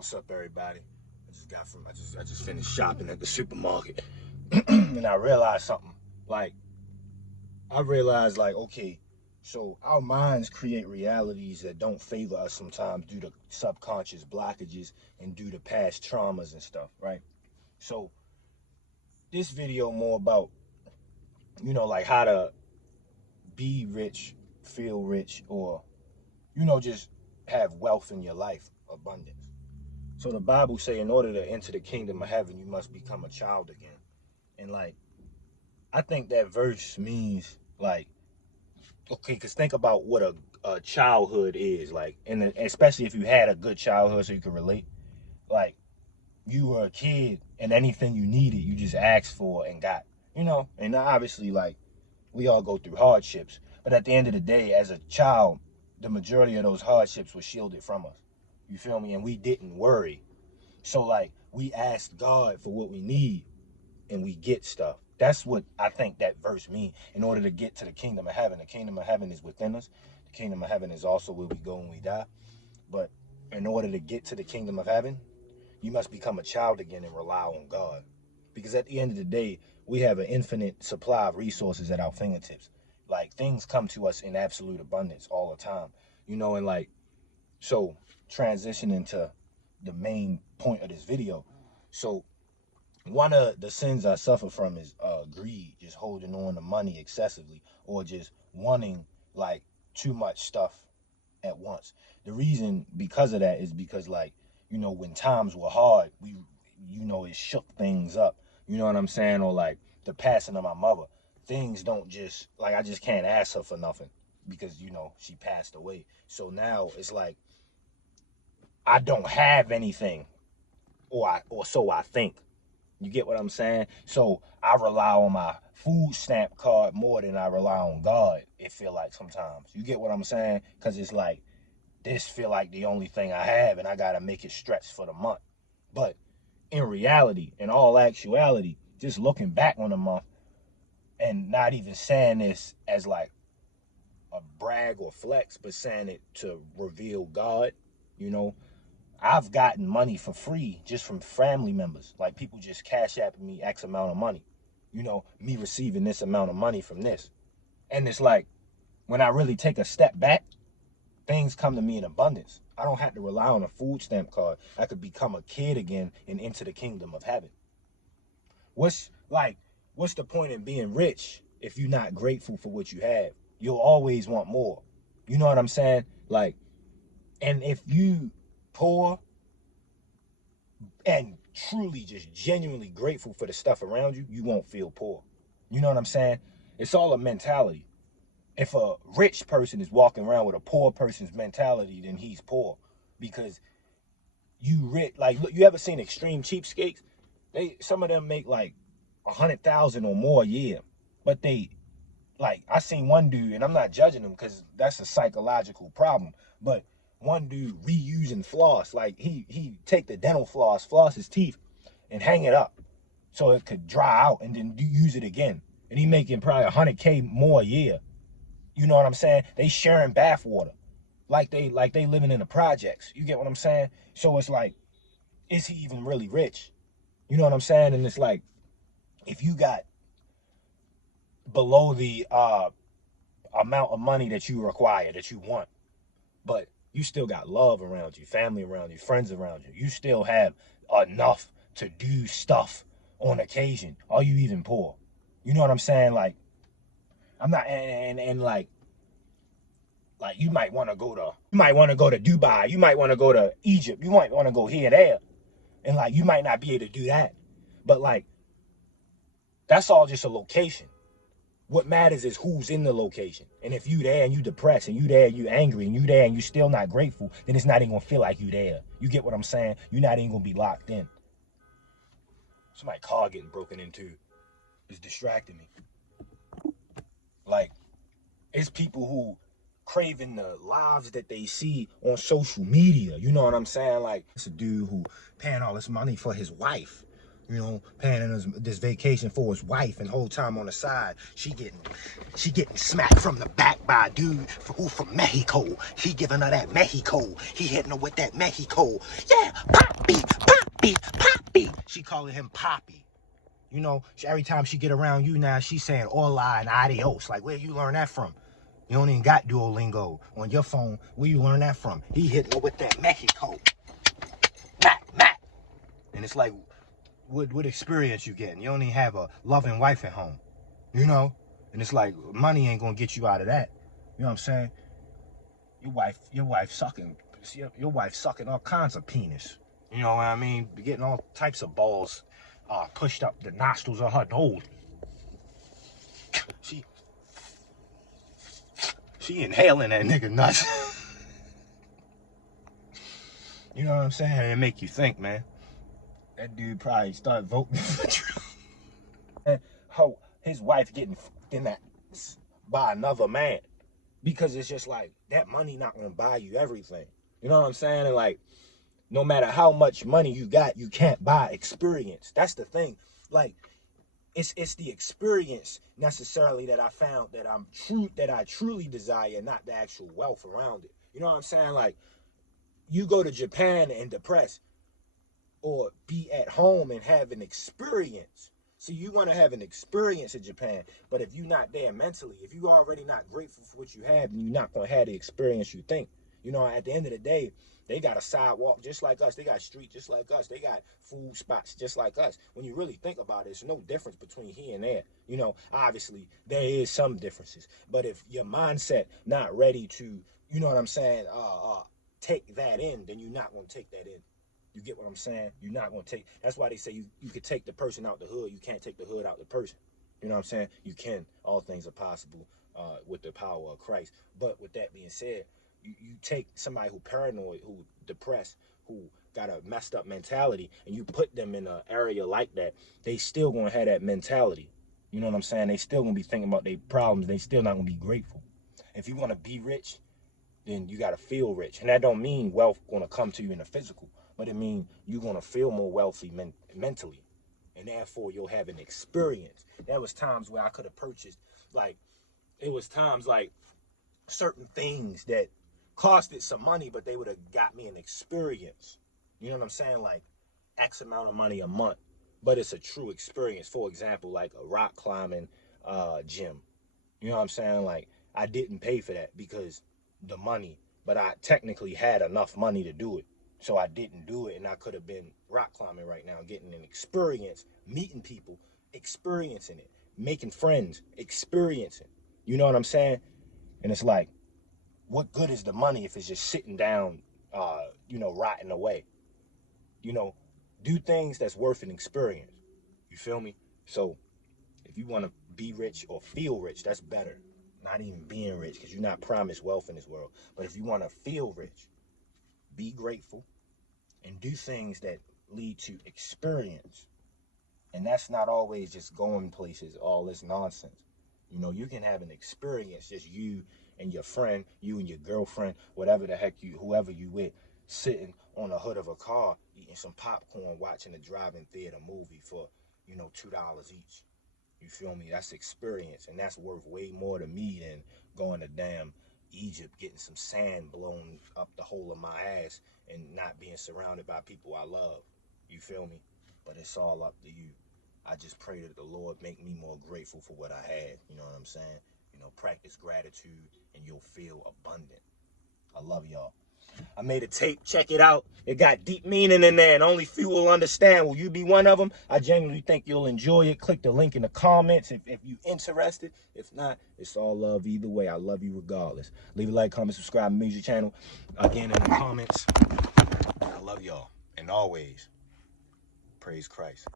What's up, everybody? I just finished shopping at the supermarket, and I realized something. Like okay, so our minds create realities that don't favor us sometimes due to subconscious blockages and due to past traumas and stuff, right? So this video more about like how to be rich, feel rich, or just have wealth in your life, abundance. So the Bible say in order to enter the kingdom of heaven, you must become a child again. And I think that verse means okay, because think about what a childhood is like, and especially if you had a good childhood so you can relate. Like, you were a kid and anything you needed, you just asked for and got, and obviously, like, we all go through hardships. But at the end of the day, as a child, the majority of those hardships were shielded from us. You feel me? And we didn't worry. So, like, we asked God for what we need and we get stuff. That's what I think that verse means. In order to get to the kingdom of heaven, the kingdom of heaven is within us. The kingdom of heaven is also where we go when we die. But in order to get to the kingdom of heaven, you must become a child again and rely on God. Because at the end of the day, we have an infinite supply of resources at our fingertips. Like, things come to us in absolute abundance all the time. And so transitioning to the main point of this video. So one of the sins I suffer from is greed, just holding on to money excessively, or just wanting like too much stuff at once. The reason because of that is because, like, when times were hard, it shook things up. You know what I'm saying? Or like the passing of my mother. Things don't just, like, I just can't ask her for nothing because, she passed away. So now it's like I don't have anything, or so I think. You get what I'm saying? So I rely on my food stamp card more than I rely on God, it feel like sometimes. You get what I'm saying? Because it's like, this feel like the only thing I have, and I got to make it stretch for the month. But in reality, in all actuality, just looking back on the month and not even saying this as like a brag or flex, but saying it to reveal God, you know, I've gotten money for free just from family members. Like, people just cash apping me X amount of money. Me receiving this amount of money from this. And it's like, when I really take a step back, things come to me in abundance. I don't have to rely on a food stamp card. I could become a kid again and enter the kingdom of heaven. What's the point in being rich if you're not grateful for what you have? You'll always want more. You know what I'm saying? Like, and if you poor and truly just genuinely grateful for the stuff around you, you won't feel poor. You know what I'm saying? It's all a mentality. If a rich person is walking around with a poor person's mentality, then he's poor. Because you rich, like, look, you ever seen extreme cheapskates? Some of them make like 100,000 or more a year, but I seen one dude, and I'm not judging him because that's a psychological problem, but one dude reusing floss, like he take the dental floss his teeth, and hang it up so it could dry out, and then use it again, and he making probably 100K more a year. You know what I'm saying? They sharing bath water, like they living in the projects. You get what I'm saying? So it's like, is he even really rich? You know what I'm saying? And it's like, if you got below the amount of money that you require, that you want, but you still got love around you, family around you, friends around you, you still have enough to do stuff on occasion, are you even poor? You know what I'm saying? Like, I'm not, and like you might want to go to Dubai, you might want to go to Egypt, you might want to go here and there, and like, you might not be able to do that, but like, that's all just a location. What matters is who's in the location. And if you there and you depressed, and you there and you angry, and you there and you still not grateful, then it's not even gonna feel like you there. You get what I'm saying? You're not even gonna be locked in. Somebody's car getting broken into is distracting me. Like, it's people who craving the lives that they see on social media. You know what I'm saying? Like, it's a dude who paying all this money for his wife. you know, planning this vacation for his wife, and the whole time on the side, she getting smacked from the back by a dude who from Mexico. He giving her that Mexico. He hitting her with that Mexico. Yeah, Poppy, Poppy, Poppy. She calling him Poppy. You know, every time she get around you now, she's saying hola and adios. Like, where you learn that from? You don't even got Duolingo on your phone. Where you learn that from? He hitting her with that Mexico. Mac. And it's like, what experience you getting? You don't even have a loving wife at home, you know? And it's like, money ain't gonna get you out of that. You know what I'm saying? Your wife sucking all kinds of penis. You know what I mean? Getting all types of balls pushed up the nostrils of her nose. She inhaling that nigga nuts. You know what I'm saying? And it make you think, man. That dude probably started voting for Trump. And his wife getting fucked in that by another man. Because it's just like, that money not gonna buy you everything. You know what I'm saying? And like, no matter how much money you got, you can't buy experience. That's the thing. Like, it's the experience necessarily that I found that I truly desire, not the actual wealth around it. You know what I'm saying? Like, you go to Japan and depress, or be at home and have an experience. See, you want to have an experience in Japan, but if you're not there mentally, if you're already not grateful for what you have, then you're not going to have the experience you think. You know, at the end of the day, they got a sidewalk just like us. They got street just like us. They got food spots just like us. When you really think about it, there's no difference between here and there. You know, obviously, there is some differences. But if your mindset not ready to, you know what I'm saying, take that in, then you're not going to take that in. You get what I'm saying? You're not going to take. That's why they say you could take the person out the hood. You can't take the hood out the person. You know what I'm saying? You can. All things are possible with the power of Christ. But with that being said, you take somebody who paranoid, who depressed, who got a messed up mentality, and you put them in an area like that, they still going to have that mentality. You know what I'm saying? They still going to be thinking about their problems. They still not going to be grateful. If you want to be rich, then you got to feel rich. And that don't mean wealth going to come to you in the physical, but it means you're going to feel more wealthy mentally. And therefore, you'll have an experience. There was times where I could have purchased, like, it was times like certain things that costed some money, but they would have got me an experience. You know what I'm saying? Like X amount of money a month, but it's a true experience. For example, like a rock climbing gym. You know what I'm saying? Like, I didn't pay for that because the money, but I technically had enough money to do it. So I didn't do it, and I could have been rock climbing right now, getting an experience, meeting people, experiencing it, making friends, experiencing. You know what I'm saying? And it's like, what good is the money if it's just sitting down, rotting away? You know, do things that's worth an experience. You feel me? So if you want to be rich or feel rich, that's better. Not even being rich, because you're not promised wealth in this world. But if you want to feel rich, be grateful and do things that lead to experience. And that's not always just going places, all this nonsense. You know, you can have an experience, just you and your friend, you and your girlfriend, whatever the heck whoever you with, sitting on the hood of a car, eating some popcorn, watching a drive-in theater movie for, $2 each. You feel me? That's experience, and that's worth way more to me than going to damn Egypt, getting some sand blown up the hole of my ass and not being surrounded by people I love. You feel me? But it's all up to you. I just pray that the Lord make me more grateful for what I had. You know what I'm saying? Practice gratitude and you'll feel abundant. I love y'all. I made a tape. Check it out. It got deep meaning in there, and only few will understand. Will you be one of them? I genuinely think you'll enjoy it. Click the link in the comments if you're interested. If not, it's all love either way. I love you regardless. Leave a like, comment, subscribe to my music channel. Again, in the comments. I love y'all. And always, praise Christ.